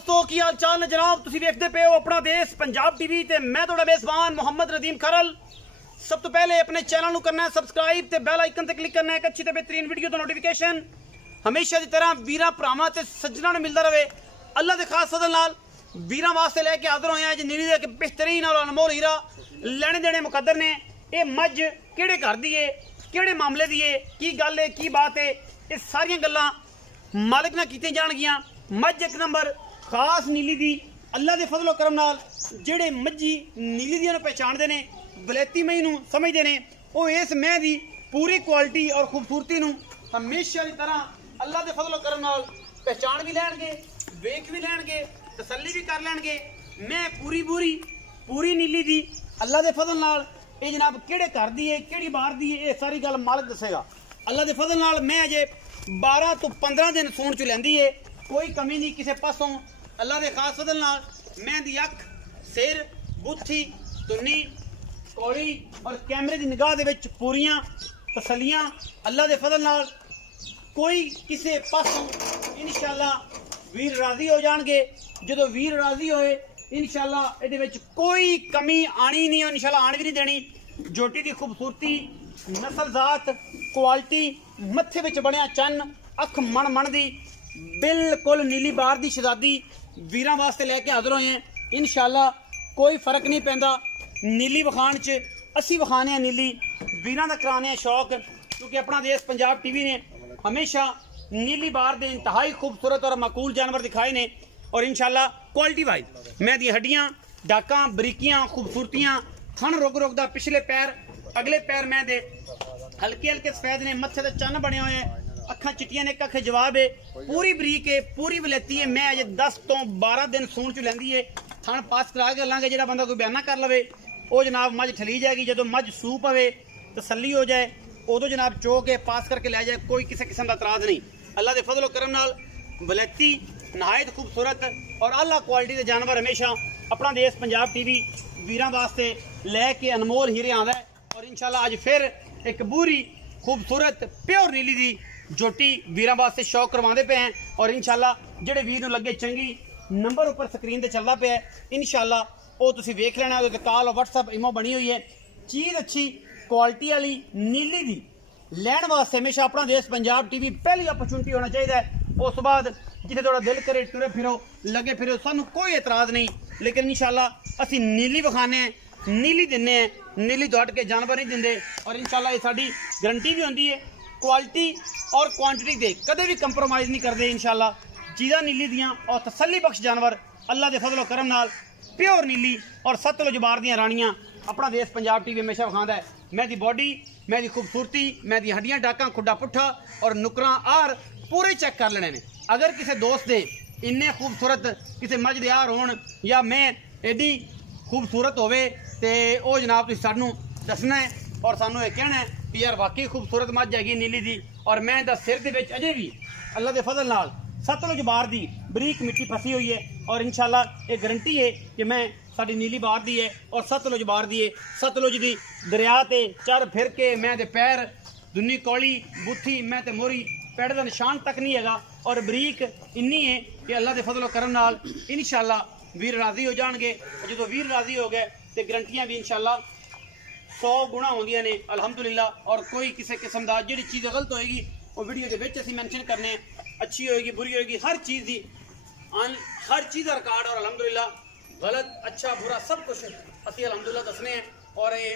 दोस्तों की हाल चाल ने जनाब तुसी देखते पे हो अपना देश पंजाब टीवी ते मैं थोड़ा मेजबान मोहम्मद रदीम खरल। सब तो पहले अपने चैनल को करना है सबसक्राइब ते बेल आइकन ते क्लिक करना है। एक अच्छी ते बेहतरीन वीडियो तो नोटिफिकेशन हमेशा की तरह वीरा भरावां ते सज्जना ने मिलता रहे। अल्लाह के खास फजल नाल वीरां वास्ते लेके हाजिर होए हैं जी नीली दे बेहतरीन और अनमोल हीरा लेने देने मुकद्दर ने। ये मझ केड़े घर दी है, केड़े मामले दी है, की गल है, की बात है, ये सारियां गल्लां मालिक नाल कीतियां जाणगियां। मझ एक नंबर खास नीली दी अल्लाह के फजलो करम नाल जेड़े मझी नीली दी पहचानते ने, बलैती मई नूं समझते ने, वो इस मैं दी पूरी क्वालिटी और खूबसूरती नूं हमेशा की तरह अल्लाह के फजलो करम नाल पहचान भी लैणगे, वेख भी लैणगे, तसल्ली भी कर लैणगे। मैं पूरी नीली दी अल्लाह के फजल नाल ये जनाब केड़े घर दी है, केड़ी बार दी है, ये सारी गल मालिक दसेगा। अल्लाह के फजल नाल मैं अजे 12 तो 15 दिन सूण च लैंदी है, कोई कमी नहीं किसी पासों। अल्लाह के खास फजल नाल मैं दी अख, सिर, बुत्थी, तुन्नी, कौड़ी और कैमरे की निगाह दे विच पूरियां तसलियां अल्लाह के फजल नाल कोई किसी पासों इंशाअल्लाह वीर राजी हो जाएंगे। जो वीर राजी होए इंशाअल्लाह ये कोई कमी आनी नहीं, इंशाअल्लाह आन भी नहीं देनी। जोटी की खूबसूरती, नस्ल जात, क्वालिटी, मत्थे विच बनया चन्न, अख मन मन दी बिल्कुल नीली बार दी शहजादी वीरां वास्ते लैके हाजिर होए हैं। इंशाअल्लाह कोई फर्क नहीं पैंदा नीली विखाण च, असी विखाने नीली वीरां दा कराने शौक, क्योंकि अपना देश पंजाब टीवी ने हमेशा नीली बार दे इंतहाई खूबसूरत और माकूल जानवर दिखाए ने। और इंशाअल्लाह क्वालिटी वाइज मैं दी हड्डियां, डाकां, बरीकियां, खूबसूरतियां, थन रुक रुकदा, पिछले पैर, अगले पैर मैं दे हल्के हल्के सफेद ने, मत्थे दे चन्न बने हुए, अखा चिट्टियां ने, एक अख जवाब है, पूरी बरीक है, पूरी वलैती है। मैं अजे 10 तो 12 दिन सूण च लैंदी है। थन पास करा के लांगे, जो बंदा कोई बयाना कर लवे वो जनाब मझ ठली जाएगी। जो मझ सू पवे तसल्ली हो जाए उदो जनाब चो के पास करके लै जाए, कोई किसी किस्म का इतराज नहीं। अल्लाह के फजलो करम नाल वलैती नहायत खूबसूरत और आला क्वालिटी के जानवर हमेशा अपना देश पंजाब टीवी वीरां वास्ते लैके अनमोल हीरे आंदा है। और इंशाअल्लाह अज फिर एक पूरी खूबसूरत प्योर नीली दी जोटी वीरां वास्ते शौक करवाते पे हैं। और इंशाअल्लाह जेडे वीर नूं लगे चंगी नंबर उपर स्क्रीन पर चलता पे है, इंशाअल्लाह वो तुसीं वेख लेना। उहदे ते कॉल व्हाट्सएप इमो बनी हुई है। चीज़ अच्छी क्वालिटी वाली नीली दी लैण वास्ते हमेशा अपना देश पंजाब टीवी पहली अपॉर्चुनिटी होना चाहिए। उस बाद जिथे थोड़ा दिल करे तुरे फिरो, लगे फिरो, सानू कोई एतराज नहीं। लेकिन इंशाअल्लाह असी नीली विखाने हैं, नीली दिन्ने हैं, नीली तो हट के जानवर नहीं दिंदे। और इंशाअल्लाह ये साडी गारंटी भी होंदी है, क्वालिटी और क्वांटिटी दे कदे भी कंप्रोमाइज़ नहीं करते। इंशाअल्लाह चीज़ां नीली दियां और तसल्ली बख्श जानवर अल्लाह के फजलो करम नाल प्योर नीली और सतलुज बार दियां रानियां अपना देश पंजाब टीवी हमेशा विखांदा है। मैं दी बॉडी, मैं दी खूबसूरती, मैं दी हड्डियां, डाकां, खुड्डा पुट्ठा और नुकरां आर पूरे चेक कर लेने ने। अगर किसी दोस्त दे इन्ने खूबसूरत किसी मझ दे आर होण या मैं एडी खूबसूरत होवे ते ओ जनाब तुसीं सानू दसना है और सानू ये कहना है कि यार वाकई खूबसूरत मझ हैगी नीली दी। और मैं दा सिर दे विच अजे भी अल्लाह के फजल नाल सतलुज बार दी बरीक मिट्टी फसी हुई है। और इंशाअल्लाह ये गारंटी है कि मैं साडी नीली बार दी है और सतलुज बार दी है। सतलुज दी दरिया ते चर फिर के मैं दे पैर, दुन्नी कौली, बुत्थी, मैं ते मोरी पैड़ का निशान तक नहीं हैगा। और बरीक इन्नी है कि अल्लाह के फजलो करम नाल इंशाअल्लाह वीर राजी हो जाएंगे। जो वीर राजी हो गए तो गारंटियां भी इंशाअल्लाह 100 गुणा होंदियां ने अल्हम्दुलिल्लाह। और कोई किसी किस्म का जी चीज़ गलत होएगी वो वीडियो के विच असीं मैंशन करने, अच्छी होएगी बुरी होएगी, हर चीज़ की हर चीज़ का रिकॉर्ड और अल्हम्दुलिल्लाह गलत अच्छा बुरा सब कुछ असीं अल्हम्दुलिल्लाह दसने हैं। और ये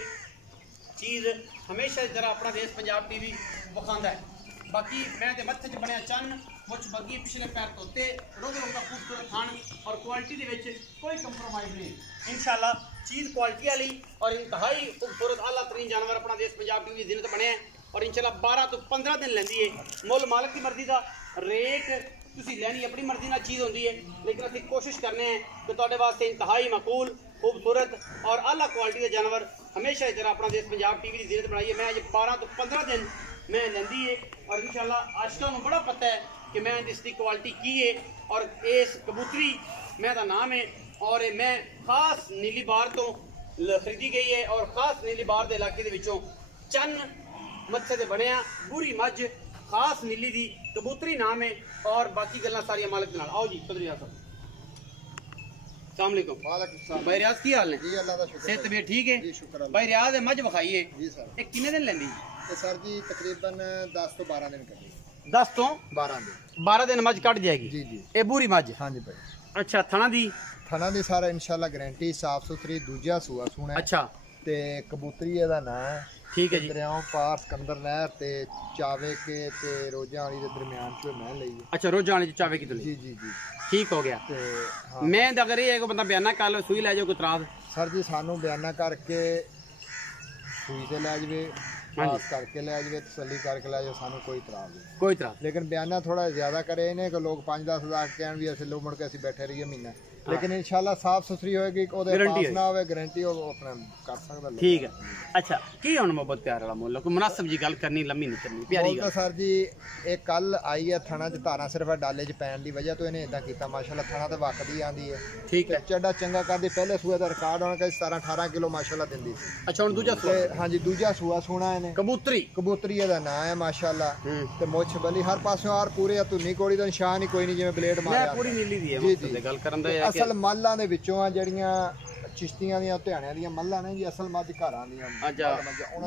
चीज़ हमेशा की तरह अपना देश पंजाब टीवी विखांदा है। बाकी मैं ते मत्थे च बनया चन्न, मुछ बग्गी, पिछले पैर धोते, रोग रोग का खूबसूरत थान और क्वालिटी दे विच कोई कंप्रोमाइज़ नहीं। इंशाअल्लाह चीज़ क्वालिटी वाली और इंतहाई खूबसूरत आला तरीन जानवर अपना देश पंजाब टीवी जिन्नत बने हैं। और इंशाअल्लाह 12 तो 15 दिन लैंदी है। मुल मालिक की मर्जी का रेट तुसीं लैनी अपनी मर्जी नाल चीज़ होंदी है, लेकिन असीं कोशिश करने हैं कि तुहाडे वास्ते इंतहाई माकूल, खूबसूरत और आला क्वालिटी के जानवर हमेशा की तरह अपना देश पंजाब टीवी की जिन्नत बनाई है। मैं अज 12 तो 15 दिन मैं लैंदी है। और इंशाअल्लाह आशिकां नूं बड़ा पता है कि मैं इसकी क्वालिटी की है। और इस कबूतरी मैं दा नाम है और मैं खास नीली बार तो खरीदी गई है। और खास नीली बार के इलाके के विचों चन्न मत्थे ते बनया बुरी मझ खास नीली दी कबूतरी नाम है। और बाकी गल्लां सारियां मालिक दे नाल। आओ जी चौधरी साहब। अस्सलाम वालेकुम। भाई रियाज की हाल है? जी अल्लाह दा शुक्र सेहत तबीयत ठीक है? जी शुक्र भाई रियाज मज विखाई है जी सर। ये कितने दिन लेंदी? ते सर जी तकरीबन 10 तो 12 दिन करेगी। 10 तो 12 दिन 12 दिन मज कट जाएगी। जी जी ये बूरी मज? हाँ जी भाई। अच्छा थना दी? थना दी सारा इंशाल्लाह गारंटी साफ सुथरी दूजा सूआ सुना। अच्छा ते कबूतरी दा नाम है। ठीक है जी। दरियाओं पार सिकंदर नहर ते चावे के ते रोजा वाली दे दरमियान च मैं लई है। अच्छा रोजा वाली चावे की तुली? जी जी जी ठीक हो गया। ते हाँ मैं अगर ये एक बंदा बयाना कर लो सुई ले जाओ कोई त्रास? सर जी सानू बयाना करके सुई ते ले जावे, पास करके ले जावे, तसल्ली करके ले जाओ, सानू कोई इतराज नहीं। कोई त्रास लेकिन बयाना थोड़ा ज्यादा करे इन्हें कि लोग 5-10 हज़ार कहन भी ऐसे लोग मुड़ के बैठे रहिए महीना, लेकिन इंशाल्लाह साफ सुथरी होएगी, पास ना होवे गारंटी अपना कर सकदा। ठीक है। अच्छा की हुन मोहब्बत प्यार वाला मोल कोई मुनासिब जी गल करनी, लम्मी नहीं करनी, प्यारी गल। सर जी एक कल आई है थना च धारा सिर्फ डाले च पैन की वजह तो इन्हें इदा किया। माशाल्लाह थना तो वकदी आंदी है। ठीक है। चड्डा चंगा करदी, पहले सूए का रिकॉर्ड होना कि 17-18 किलो माशाल्लाह दिंदी सी। अच्छा हुन दूजा सूआ? हाँ जी दूजा सूआ सोना इन्हें। कबूतरी? कबूतरी दा नाम है माशाल्लाह ते मुछ बली हर पासों आर पूरे धुनी कोड़ी दा निशान ही कोई नहीं, जिवें ब्लेड मारिया मैं पूरी नीली दी है जी मकसद गल करन दा। असल मल्लां दे विचों आ जड़ियां चिश्तियां दी हरियाणा दी मल्लां ने जी, असल मज घरां दी। अच्छा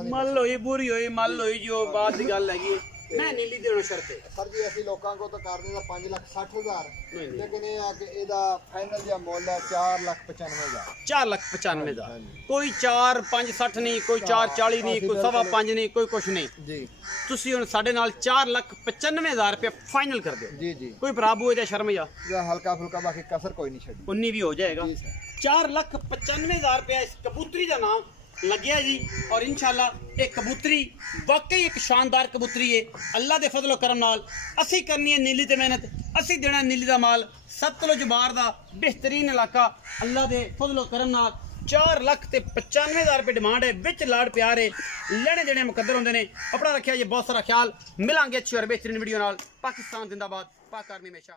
मल होई बुरी होई मल होई जो बात दी गल हैगी मैं नीली देना शर्त है। सर जी असि लोकां को तो कर देंदा 5,60,000, लेकिन ये आ कि एदा फाइनल जा मुल है 4,95,000। 4,95,000 कोई 4,560 नहीं, कोई 4,40 नहीं, कोई 5.25 नहीं, कोई कुछ नहीं जी। तुसी हुन साडे नाल 4,95,000 रुपया फाइनल कर दो। जी जी कोई खराब हुए जाए शर्म जा हल्का फुल्का बाकी कसर कोई नहीं छड़ी, 19 भी हो जाएगा। जी सर। 4,95,000 रुपया इस कबूतरी का नाम लग्या जी। और इंशाल्लाह एक कबूतरी वाकई एक शानदार कबूतरी है। अल्लाह के फजलो करम नाल असी करनी है नीली ते मेहनत, असी देना नीली का माल। सतलुज बार का बेहतरीन इलाका, अल्लाह के फजलो करम नाल 4,95,000 रुपये डिमांड है। विच लाड़ प्यार है, लेने देने मुकद्दर होंगे ने। अपना रखिया जी बहुत सारा ख्याल। मिलांगे अच्छी और बेहतरीन वीडियो नाल। पाकिस्तान जिंदाबाद, पाक आर्मी हमेशा।